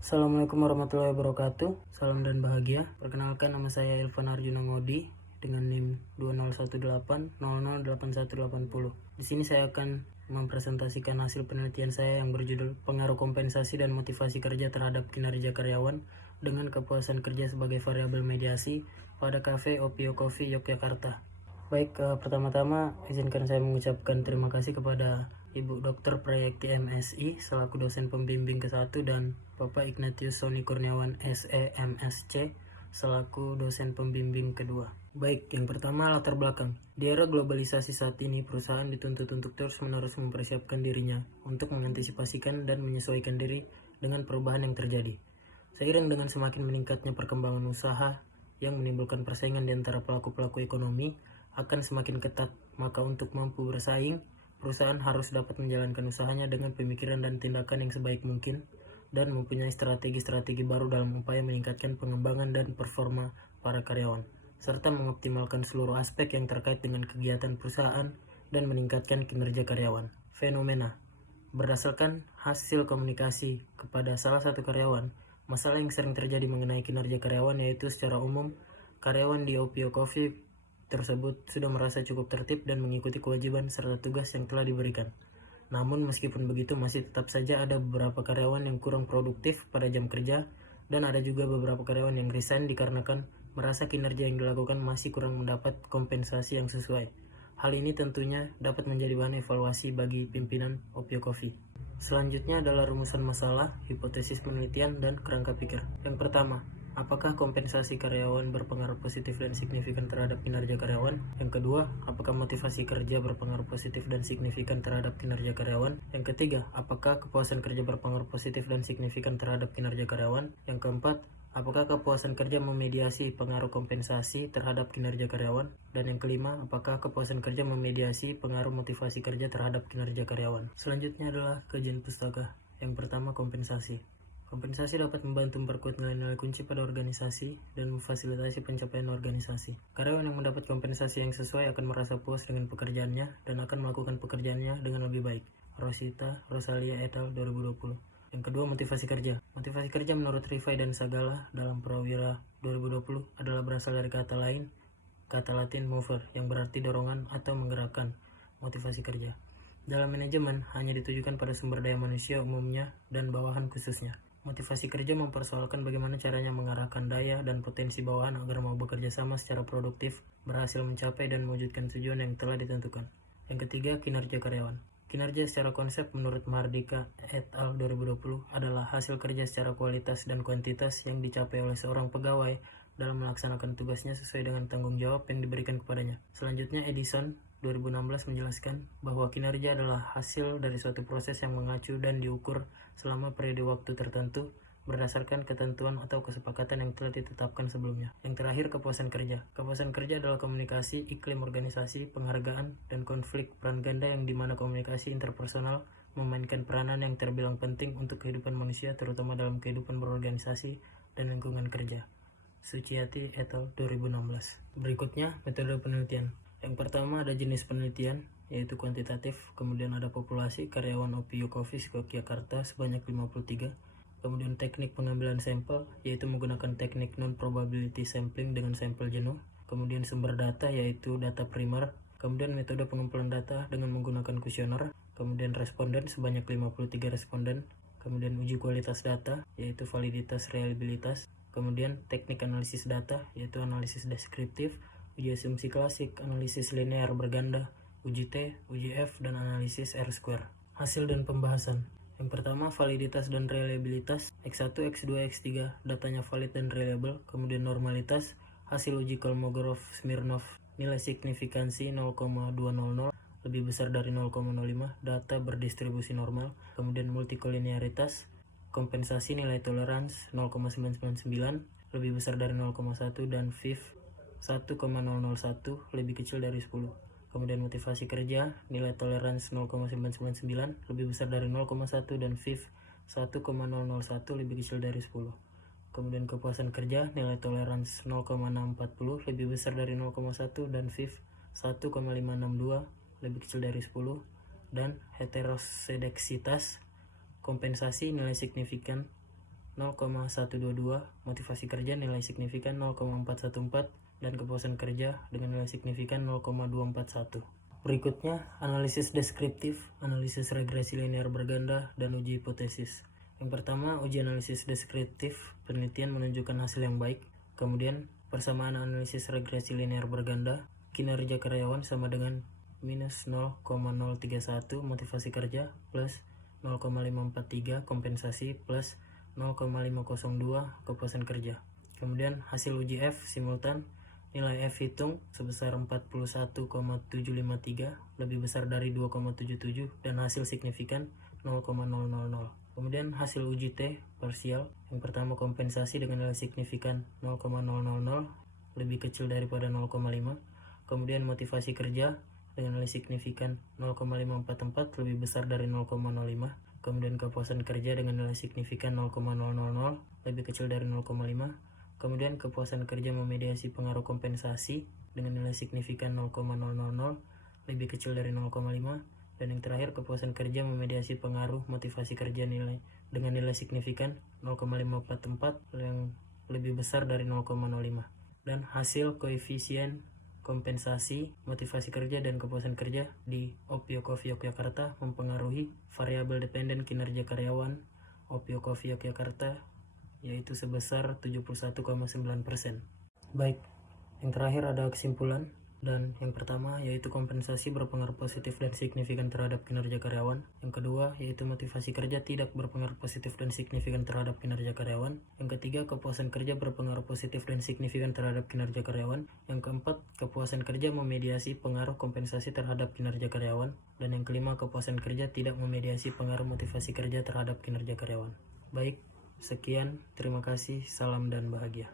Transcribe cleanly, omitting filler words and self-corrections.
Assalamualaikum warahmatullahi wabarakatuh. Salam dan bahagia. Perkenalkan, nama saya Ilvan Arjuna Ngodi dengan NIM 2018008180. Di sini saya akan mempresentasikan hasil penelitian saya yang berjudul Pengaruh Kompensasi dan Motivasi Kerja terhadap Kinerja Karyawan dengan Kepuasan Kerja sebagai Variabel Mediasi pada Cafe Opio Coffee Yogyakarta. Baik, pertama-tama izinkan saya mengucapkan terima kasih kepada Ibu Dr. Prayekti MSI selaku dosen pembimbing ke-1 dan Bapak Ignatius Soni Kurniawan SE MSC selaku dosen pembimbing kedua. Baik, yang pertama latar belakang. Di era globalisasi saat ini, perusahaan dituntut untuk terus-menerus mempersiapkan dirinya untuk mengantisipasikan dan menyesuaikan diri dengan perubahan yang terjadi. Seiring dengan semakin meningkatnya perkembangan usaha yang menimbulkan persaingan di antara pelaku-pelaku ekonomi akan semakin ketat, maka untuk mampu bersaing, perusahaan harus dapat menjalankan usahanya dengan pemikiran dan tindakan yang sebaik mungkin dan mempunyai strategi-strategi baru dalam upaya meningkatkan pengembangan dan performa para karyawan, serta mengoptimalkan seluruh aspek yang terkait dengan kegiatan perusahaan dan meningkatkan kinerja karyawan. Fenomena berdasarkan hasil komunikasi kepada salah satu karyawan, masalah yang sering terjadi mengenai kinerja karyawan yaitu secara umum, karyawan di Opio Coffee tersebut sudah merasa cukup tertib dan mengikuti kewajiban serta tugas yang telah diberikan. Namun meskipun begitu masih tetap saja ada beberapa karyawan yang kurang produktif pada jam kerja dan ada juga beberapa karyawan yang resign dikarenakan merasa kinerja yang dilakukan masih kurang mendapat kompensasi yang sesuai. Hal ini tentunya dapat menjadi bahan evaluasi bagi pimpinan Opio Coffee. Selanjutnya adalah rumusan masalah, hipotesis penelitian, dan kerangka pikir. Yang pertama, apakah kompensasi karyawan berpengaruh positif dan signifikan terhadap kinerja karyawan? Yang kedua, apakah motivasi kerja berpengaruh positif dan signifikan terhadap kinerja karyawan? Yang ketiga, apakah kepuasan kerja berpengaruh positif dan signifikan terhadap kinerja karyawan? Yang keempat, apakah kepuasan kerja memediasi pengaruh kompensasi terhadap kinerja karyawan? Dan yang kelima, apakah kepuasan kerja memediasi pengaruh motivasi kerja terhadap kinerja karyawan? Selanjutnya adalah kajian pustaka. Yang pertama, kompensasi. Kompensasi dapat membantu memperkuat nilai-nilai kunci pada organisasi dan memfasilitasi pencapaian organisasi. Karyawan yang mendapat kompensasi yang sesuai akan merasa puas dengan pekerjaannya dan akan melakukan pekerjaannya dengan lebih baik. Rosita Rosalia et al. 2020. Yang kedua, motivasi kerja. Motivasi kerja menurut Rifai dan Sagala dalam Prawira 2020 adalah berasal dari kata lain, kata Latin mover, yang berarti dorongan atau menggerakkan. Motivasi kerja dalam manajemen hanya ditujukan pada sumber daya manusia umumnya dan bawahan khususnya. Motivasi kerja mempersoalkan bagaimana caranya mengarahkan daya dan potensi bawahan agar mau bekerja sama secara produktif, berhasil mencapai dan mewujudkan tujuan yang telah ditentukan. Yang ketiga, kinerja karyawan. Kinerja secara konsep menurut Mardika et al. 2020 adalah hasil kerja secara kualitas dan kuantitas yang dicapai oleh seorang pegawai dalam melaksanakan tugasnya sesuai dengan tanggung jawab yang diberikan kepadanya. Selanjutnya, Edison 2016 menjelaskan bahwa kinerja adalah hasil dari suatu proses yang mengacu dan diukur selama periode waktu tertentu berdasarkan ketentuan atau kesepakatan yang telah ditetapkan sebelumnya. Yang terakhir, kepuasan kerja. Kepuasan kerja adalah komunikasi, iklim organisasi, penghargaan, dan konflik peran ganda yang dimana komunikasi interpersonal memainkan peranan yang terbilang penting untuk kehidupan manusia, terutama dalam kehidupan berorganisasi dan lingkungan kerja. Suciati et al. 2016. Berikutnya, metode penelitian. Yang pertama ada jenis penelitian, yaitu kuantitatif, kemudian ada populasi karyawan Opio Coffee Yogyakarta sebanyak 53, kemudian teknik pengambilan sampel, yaitu menggunakan teknik non-probability sampling dengan sampel jenuh, kemudian sumber data, yaitu data primer, kemudian metode pengumpulan data dengan menggunakan kuesioner, kemudian responden sebanyak 53 responden, kemudian uji kualitas data, yaitu validitas reliabilitas, kemudian teknik analisis data, yaitu analisis deskriptif, uji asumsi klasik, analisis linear berganda, uji T, uji F, dan analisis R-square. Hasil dan pembahasan. Yang pertama, validitas dan reliabilitas, X1, X2, X3, datanya valid dan reliable, kemudian normalitas, hasil uji Kolmogorov-Smirnov, nilai signifikansi 0,200, lebih besar dari 0,05, data berdistribusi normal, kemudian multikolinearitas, kompensasi nilai tolerans 0,999, lebih besar dari 0,1, dan VIF 1,001 lebih kecil dari 10. Kemudian motivasi kerja, nilai tolerans 0,999 lebih besar dari 0,1 dan VIF 1,001 lebih kecil dari 10. Kemudian kepuasan kerja, nilai tolerans 0,640 lebih besar dari 0,1 dan VIF 1,562 lebih kecil dari 10. Dan heterosedeksitas, kompensasi nilai signifikan 0,122, motivasi kerja nilai signifikan 0,414, dan kepuasan kerja dengan nilai signifikan 0,241. Berikutnya, analisis deskriptif, analisis regresi linear berganda, dan uji hipotesis. Yang pertama, uji analisis deskriptif, penelitian menunjukkan hasil yang baik. Kemudian, persamaan analisis regresi linear berganda, kinerja karyawan sama dengan minus 0,031 motivasi kerja plus 0,543 kompensasi plus 0,502 kepuasan kerja. Kemudian hasil uji F simultan, nilai F hitung sebesar 41,753, lebih besar dari 2,77, dan hasil signifikan 0,000. Kemudian hasil uji T parsial, yang pertama kompensasi dengan nilai signifikan 0,000, lebih kecil daripada 0,5. Kemudian motivasi kerja dengan nilai signifikan 0,544, lebih besar dari 0,05. Kemudian kepuasan kerja dengan nilai signifikan 0,000, lebih kecil dari 0,5. Kemudian kepuasan kerja memediasi pengaruh kompensasi dengan nilai signifikan 0,000, lebih kecil dari 0,5. Dan yang terakhir, kepuasan kerja memediasi pengaruh motivasi kerja dengan nilai signifikan 0,544 yang lebih besar dari 0,05. Dan hasil koefisien kompensasi, motivasi kerja, dan kepuasan kerja di Opio Coffee Yogyakarta mempengaruhi variabel dependen kinerja karyawan Opio Coffee Yogyakarta, yaitu sebesar 71,9%. Baik, yang terakhir ada kesimpulan. Dan yang pertama yaitu kompensasi berpengaruh positif dan signifikan terhadap kinerja karyawan. Yang kedua yaitu motivasi kerja tidak berpengaruh positif dan signifikan terhadap kinerja karyawan. Yang ketiga, kepuasan kerja berpengaruh positif dan signifikan terhadap kinerja karyawan. Yang keempat, kepuasan kerja memediasi pengaruh kompensasi terhadap kinerja karyawan. Dan yang kelima, kepuasan kerja tidak memediasi pengaruh motivasi kerja terhadap kinerja karyawan. Baik, sekian, terima kasih, salam dan bahagia.